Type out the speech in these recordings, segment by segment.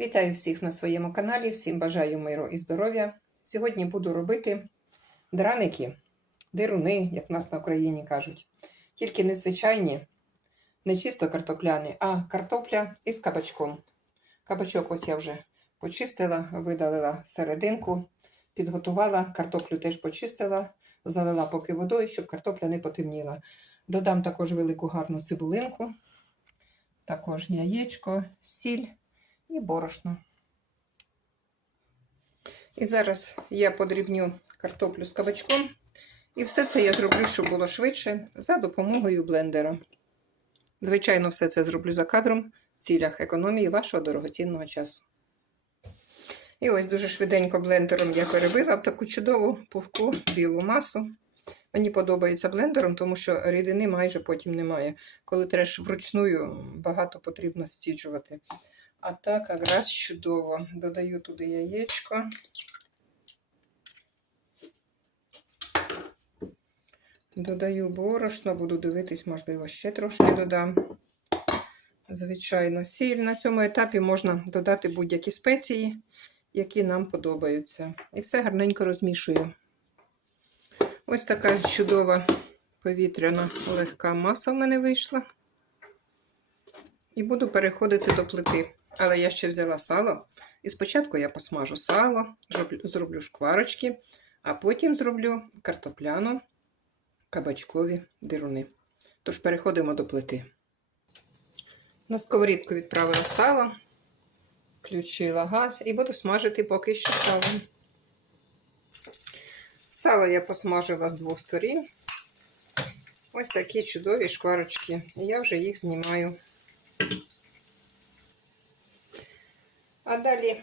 Вітаю всіх на своєму каналі, всім бажаю миру і здоров'я. Сьогодні буду робити драники, дируни, як в нас на Україні кажуть. Тільки не звичайні, не чисто картопляні, а картопля із кабачком. Кабачок ось я вже почистила, видалила серединку, підготувала, картоплю теж почистила, залила поки водою, щоб картопля не потемніла. Додам також велику гарну цибулинку, також яєчко, сіль і борошно. І зараз я подрібню картоплю з кабачком. І все це я зроблю, щоб було швидше, за допомогою блендера. Звичайно, все це зроблю за кадром в цілях економії вашого дорогоцінного часу. І ось дуже швиденько блендером я перебила в таку чудову пухку білу масу. Мені подобається блендером, тому що рідини майже потім немає. Коли треш вручную, багато потрібно стіджувати. А так якраз чудово. Додаю туди яєчко. Додаю борошно, буду дивитись, можливо, ще трошки додам. Звичайно, сіль. На цьому етапі можна додати будь-які спеції, які нам подобаються. І все гарненько розмішую. Ось така чудова повітряна легка маса в мене вийшла. І буду переходити до плити. Але я ще взяла сало. І спочатку я посмажу сало, зроблю шкварочки, а потім зроблю картопляно кабачкові дируни. Тож переходимо до плити. На сковорідку відправила сало, включила газ і буду смажити поки що сало. Сало я посмажила з двох сторін. Ось такі чудові шкварочки. І я вже їх знімаю. А далі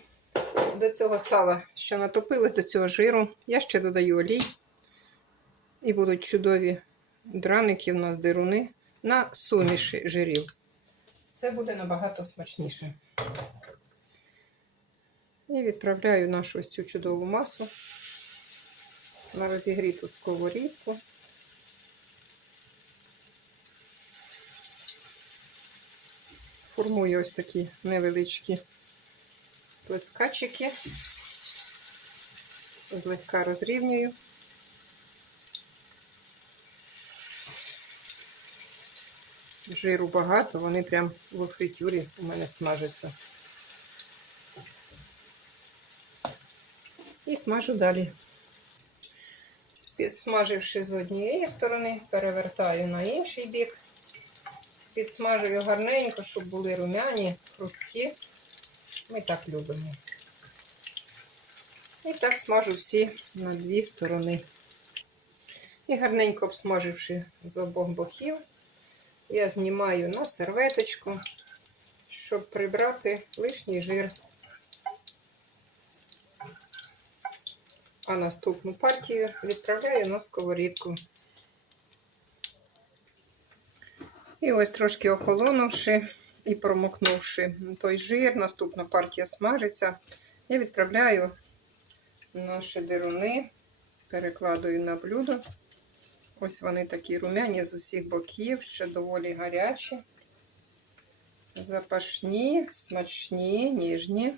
до цього сала, що натопилось, до цього жиру, я ще додаю олій. І будуть чудові драники в нас дируни на суміші жирів. Це буде набагато смачніше. І відправляю нашу ось цю чудову масу на розігріту сковорідку. Формую ось такі невеличкі плескачики, злегка розрівнюю. Жиру багато, вони прям в фритюрі у мене смажаться. І смажу далі. Підсмаживши з однієї сторони, перевертаю на інший бік. Підсмажую гарненько, щоб були румяні, хрусткі. Ми так любимо. І так смажу всі на дві сторони. І гарненько обсмаживши з обох боків, я знімаю на серветочку, щоб прибрати лишній жир. А наступну партію відправляю на сковорідку. І ось трошки охолонувши і промокнувши той жир, наступна партія смажиться. Я відправляю наші дируни, перекладую на блюдо. Ось вони такі румяні з усіх боків, ще доволі гарячі, запашні, смачні, ніжні.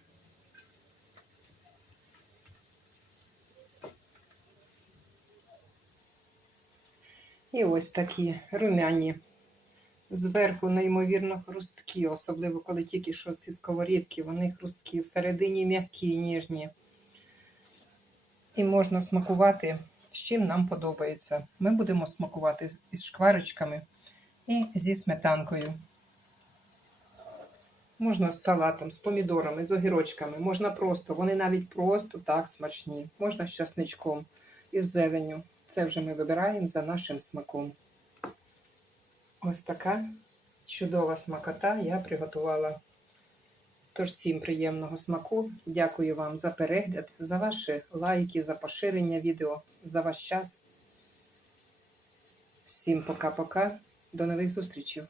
І ось такі румяні. Зверху, неймовірно, хрусткі, особливо коли тільки що ці сковорідки, вони хрусткі, всередині м'які, ніжні. І можна смакувати, з чим нам подобається. Ми будемо смакувати із шкварочками і зі сметанкою. Можна з салатом, з помідорами, з огірочками, можна просто, вони навіть просто так смачні. Можна з часничком, із зеленю. Це вже ми вибираємо за нашим смаком. Ось така чудова смакота я приготувала. Тож всім приємного смаку. Дякую вам за перегляд, за ваші лайки, за поширення відео, за ваш час. Всім пока-пока. До нових зустрічей!